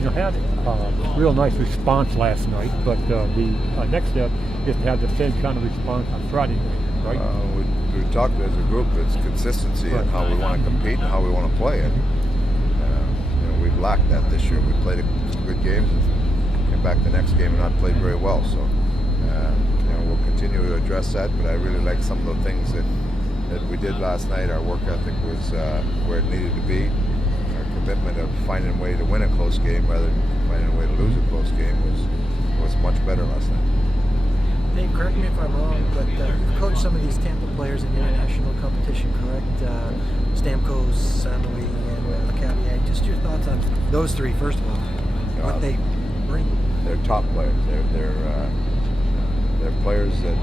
had a real nice response last night, but the next step is to have the same kind of response on Friday night, right? We talked as a group. It's consistency in how we want to compete and how we want to play. And we've lacked that this year. We played some good games and came back the next game and not played very well. So we'll continue to address that. But I really like some of the things that we did last night. Our work ethic was where it needed to be. Our commitment of finding a way to win a close game rather than finding a way to lose a close game was much better last night. Dave, correct me if I'm wrong, but you've coached some of these Tampa players in international competition, correct? Stamkos, Saint-Louis, and LeCavier. Just your thoughts on those three, first of all, what they bring. They're top players. They're players that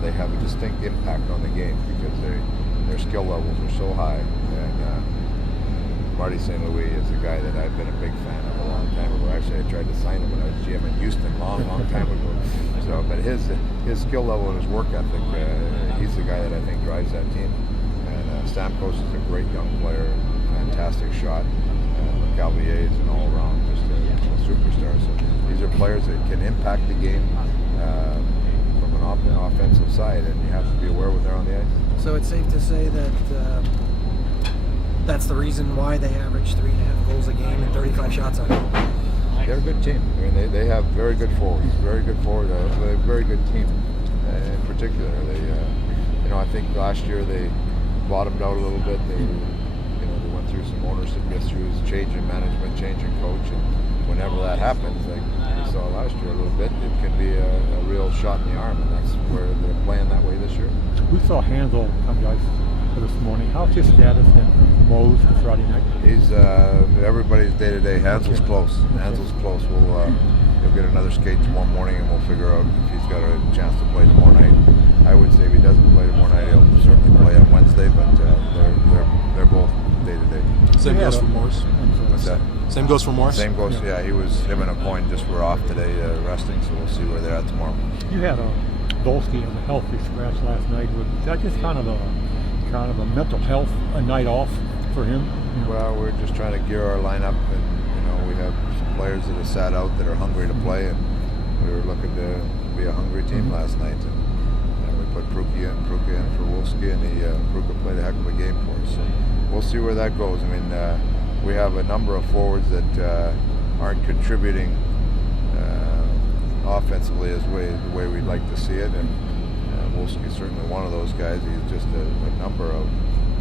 they have a distinct impact on the game because their skill levels are so high. And Marty St. Louis is a guy that I've been a big fan of a long time ago. Actually, I tried to sign him when I was GM in Houston long time ago. So, but his skill level and his work ethic, he's the guy that I think drives that team. And Stamkos is a great young player, fantastic shot. LeCavier is an all-around just a superstar. So these are players that can impact the game from an offensive side, and you have to be aware when they're on the ice. So it's safe to say that that's the reason why they average 3.5 goals a game and 35 shots on goal. They're a good team. I mean, they have very good forwards, a very good team in particular. I think last year they bottomed out a little bit. They went through some ownership issues, change in management, change in coach, and whenever that happens, like we saw last year a little bit, it can be a real shot in the arm, and that's where they're playing that way this year. We saw Hansel come to ice this morning. How's his status in Moe's Friday night? He's everybody's day-to-day. Hansel's close. He'll get another skate tomorrow morning, and we'll figure out if he's got a chance to play tomorrow night. I would say if he doesn't play tomorrow night, he'll certainly play on Wednesday, but they're both day-to-day. Same goes for Morris. What's that? Same goes for Morris? Same goes, yeah. Him and Aucoin just were off today resting, so we'll see where they're at tomorrow. You had a Dolsky as a healthy scratch last night. Was that just kind of a mental health a night off for him? Well, we're just trying to gear our lineup, and we have some players that have sat out that are hungry to play, and we were looking to be a hungry team last night, and we put Pruki in for Wolski, and Pruka played a heck of a game for us. So we'll see where that goes. I mean, we have a number of forwards that aren't contributing offensively the way we'd like to see it, and Wolski is certainly one of those guys. He's just a number of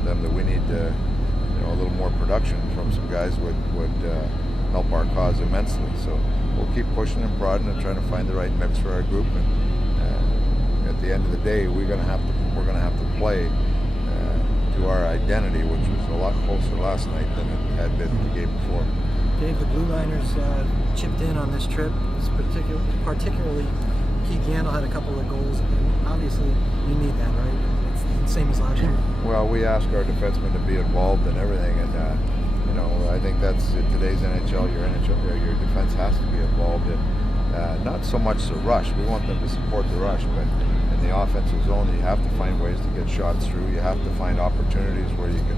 them that we need a little more production from some guys would help our cause immensely. So we'll keep pushing and prodding and trying to find the right mix for our group. And at the end of the day, we're going to have to play to our identity, which was a lot closer last night than it had been the game before. Dave, the Blue Liners chipped in on this trip. It's particularly Keith Yandel had a couple of goals, and obviously you need that, right? It's the same as last year. Well, we ask our defensemen to be involved in everything, and I think that's in today's NHL. Your defense has to be involved in not so much the rush. We want them to support the rush, but in the offensive zone, you have to find ways to get shots through. You have to find opportunities where you can,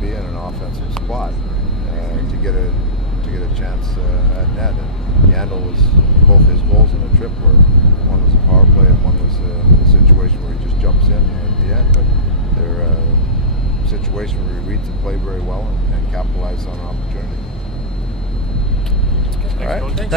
be in an offensive spot to get a chance at net. And Yandel was both his goals in the trip were one was a power play and one was a situation where he just jumps in at the end. But they're a situation where he reads the play very well and capitalizes on opportunity. All right. Thanks.